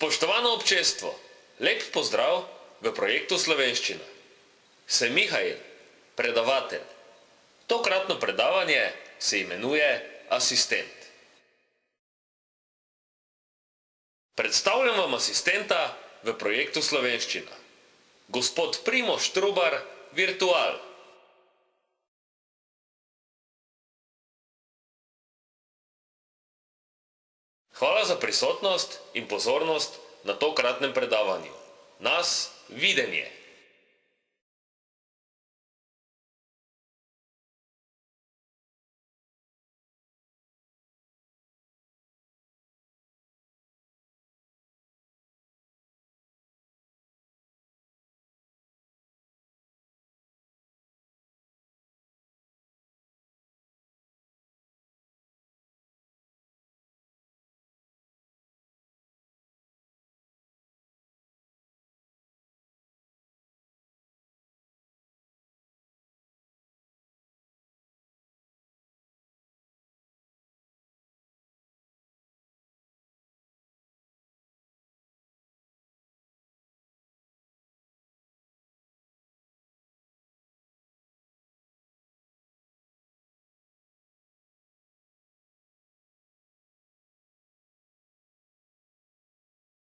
Spoštovano občestvo, lep pozdrav v projektu Slovenščina. Sem Mihajl, predavatelj. Tokratno predavanje se imenuje Asistent. Predstavljam vam asistenta v projektu Slovenščina. Gospod Primož Trubar, virtual. Hvala za prisotnost in pozornost na tokratnem predavanju. Nas videnje.